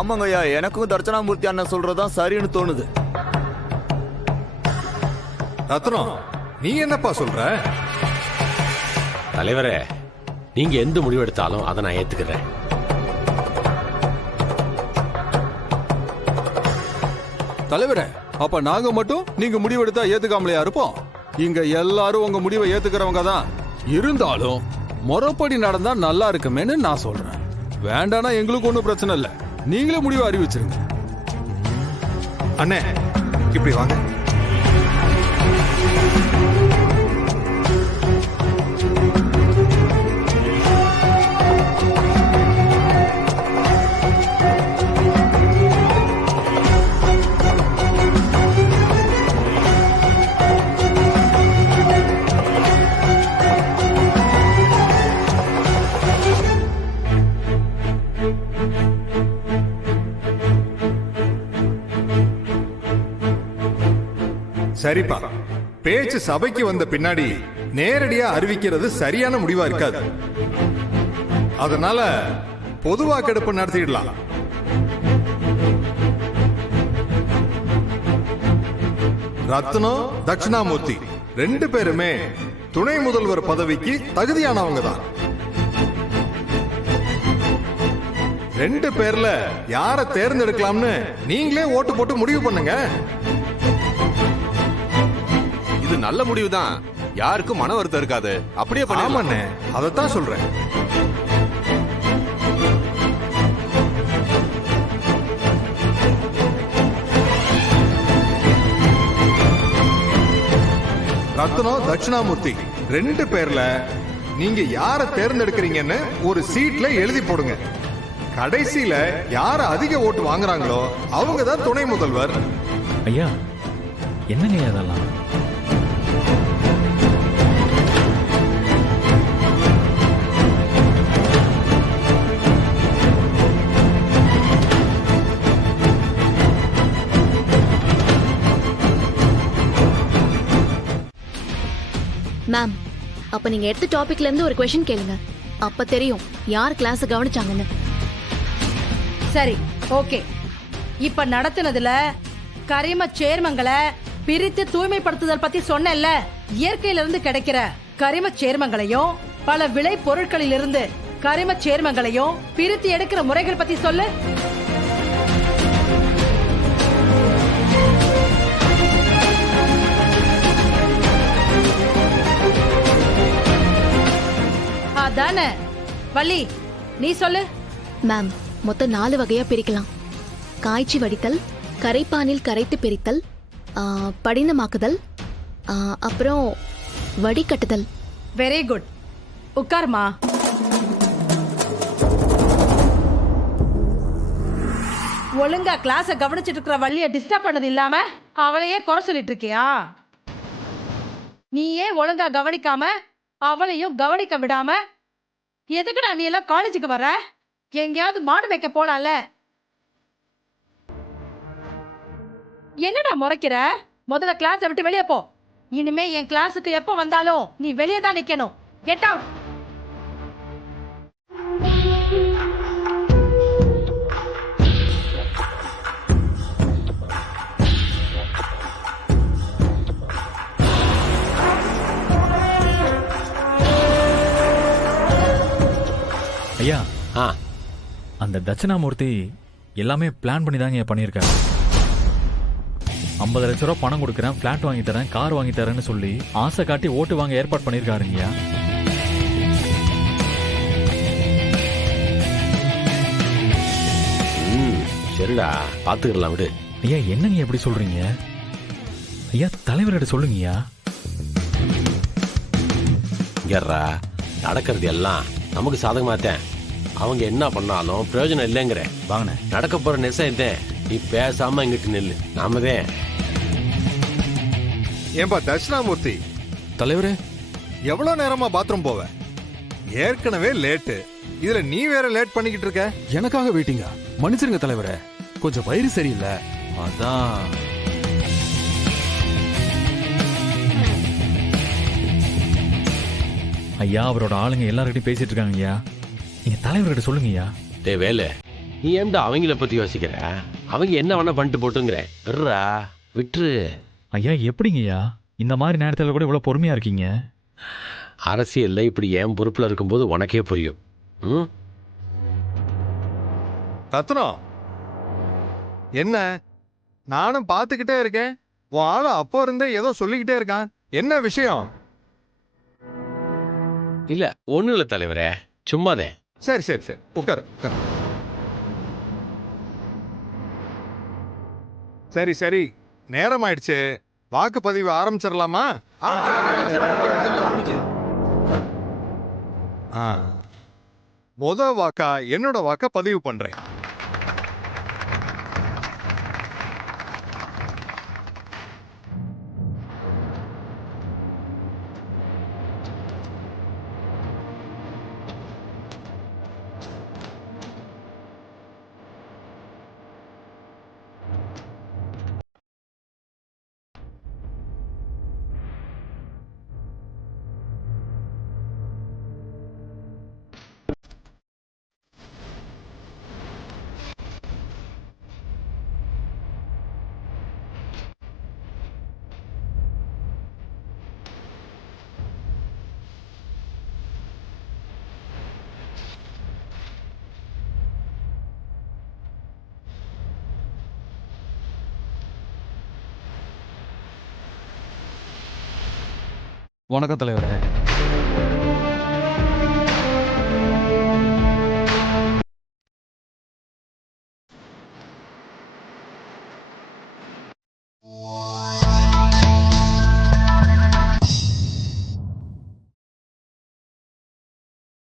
ஆமாங்கய்யா, எனக்கும் தர்ச்சனாமூர்த்தி அண்ணன் சொல்றதுதான் சரின்னு தோணுது. ரத்னம், நீ என்னப்பா சொல்ற? தலைவரே, நீங்க எந்த முடிவு எடுத்தாலும் அதை நான் ஏத்துக்கிறேன். தலைவரே, அப்ப நாங்க மட்டும் நீங்க முடிவெடுத்தா ஏத்துக்காமலையா இருப்போம்? இங்க எல்லாரும் உங்க முடிவை ஏத்துக்கிறவங்க தான். இருந்தாலும் முறைப்படி நடந்தா நல்லா இருக்குமேன்னு நான் சொல்றேன். வேண்டானா எங்களுக்கு ஒன்றும் பிரச்சனை இல்லை, நீங்களே முடிவை அறிவிச்சிருங்க. அண்ணே, இப்படி வாங்க. சரிப்பா, பேச்சு சபைக்கு வந்த பின்னாடி நேரடியா அறிவிக்கிறது சரியான முடிவா இருக்காது. அதனால பொது வாக்கெடுப்பு நடத்திடலாம். ரத்னம், தட்சிணாமூர்த்தி 2 பேருமே துணை முதல்வர் பதவிக்கு தகுதியானவங்க தான். 2 பேர்ல யாரை தேர்ந்தெடுக்கலாம்னு நீங்களே ஓட்டு போட்டு முடிவு பண்ணுங்க. இது நல்ல முடிவுதான், யாருக்கும் மன வருத்தம் இருக்காது. அப்படியே ஆமாண்ணே, அதைத்தான் சொல்றேன். ரத்னம், தட்சிணாமூர்த்தி 2 பேர்ல நீங்க யாரை தேர்ந்தெடுக்கிறீங்கன்னு ஒரு சீட்ல எழுதி போடுங்க. கடைசியில யார அதிக ஓட்டு வாங்குறாங்களோ அவங்க தான் துணை முதல்வர். ஐயா, என்னங்க அதெல்லாம்? மேம், அப்ப நீங்க எடுத்த டாபிக்ல இருந்து ஒரு क्वेश्चन கேளுங்க. அப்ப தெரியும் யார் கிளாஸ் கவனிச்சாங்கன்னு. சரி, ஓகே. இப்ப நடத்துனதுல கரிம சேர்மங்களை பிரித்து தூய்மைப்படுத்துதல் பத்தி சொன்னேன்ல. இயற்கையில இருந்து கிடைக்கிற கரிம சேர்மங்களையும் பல விளை பொருட்களில் இருந்து கரிம சேர்மங்களையும் பிரித்து எடுக்கிற முறைகள் பத்தி சொல்லு. அதானே வள்ளி, நீ சொல்லு. மேம், மொத்தம் 4 வகையா பிரிக்கலாம். காய்ச்சி வடித்தல், கரைப்பானில் கரைத்து பிரித்தல், படினமாக்குதல், அப்புறம் வடிகட்டுதல். Very good. உட்காருமா. ஒழுங்கா கிளாஸ கவனிச்சிட்டு இருக்கிற வள்ளிய டிஸ்டர்ப் பண்ணது இல்லாம அவளையே குறை சொல்லிட்டு இருக்கியா? நீ ஏன் ஒழுங்கா கவனிக்காம அவளையும் கவனிக்க விடாம எதுக்குடா நீ எல்லாம் காலேஜுக்கு வர? எங்கேயாவது மாடு வைக்க போலாம்ல. என்னடா முறைக்கிற? முதல்ல கிளாஸ் விட்டு வெளியே போ. இனிமே என் கிளாஸுக்கு எப்ப வந்தாலும் நீ வெளியே தான் நிக்கணும். Get out. ஐயா, அந்த தட்சிணாமூர்த்தி எல்லாமே பிளான் பண்ணி தாங்க பண்ணியிருக்காரு. 50 லட்ச ரூபா பணம் கொடுக்குறேன், பிளாட் வாங்கி தரேன், கார் வாங்கி தரேன்னு சொல்லி ஆசை காட்டி ஓட்டு வாங்க ஏற்பாடு பண்ணியிருக்காருங்கய்யா. சரிடா, பாத்துக்கலாம் விடு. ஐயா, என்னங்க எப்படி சொல்றீங்க? ஐயா, தலைவர்கிட்ட சொல்லுங்கய்யா. இங்கறா, நடக்கிறது எல்லாம் நமக்கு சாதகமாத்தேன். அவங்க என்ன பண்ணாலும் பிரயோஜனம் இல்லைங்கிற. வாங்கண்ணே, நடக்க போற நிசையத்தேன். நீ பேசாம இங்கிட்டு நெல்லு. நாமதே. ஏன்பா தட்சிணாமூர்த்தி, தலைவரே, எவ்வளவு நேரமா பாத்ரூம் போவ? ஏற்கனவே லேட்டு, இதுல நீ வேற லேட் பண்ணிக்கிட்டு இருக்க. எனக்காக வெயிட்டிங்கா? மன்னிச்சிருங்க தலைவரே, கொஞ்சம் வயிறு சரியில்லை, அதான். ஐயா, அவரோட ஆளுங்க எல்லார்கிட்டையும் பேசிட்டு இருக்காங்க ஐயா. நீங்க தலைவர்கிட்ட சொல்லுங்க ஐயா. டே வேலு, நீ ஏன்டா அவங்கள பத்தி யோசிக்கிற? அவங்க என்ன வேணா பண்ணிட்டு போட்டுங்கிறேன். விட்டுரு. ஐயா எப்படிங்கய்யா இந்த மாதிரி நேரத்தில் கூட இவ்வளோ பொறுமையா இருக்கீங்க? அரசியல்ல இப்படி என் பொறுப்புல இருக்கும்போது உனக்கே புரியும். ம்? ரத்னம், என்ன நானும் பார்த்துக்கிட்டே இருக்கேன். உன் ஆளு அப்போ இருந்தே ஏதோ சொல்லிக்கிட்டே இருக்கான். என்ன விஷயம்? இல்ல ஒண்ணும் இல்ல தலைவரே, சும்மாதே. சரி சரி சரி, உட்காரு உட்காரு. சரி சரி, நேரம் ஆயிடுச்சு. வாக்குப்பதிவு ஆரம்பிச்சிடலாமா? முத வாக்கா என்னோட வாக்க பதிவு பண்றேன். வணக்கம் தலைவரே.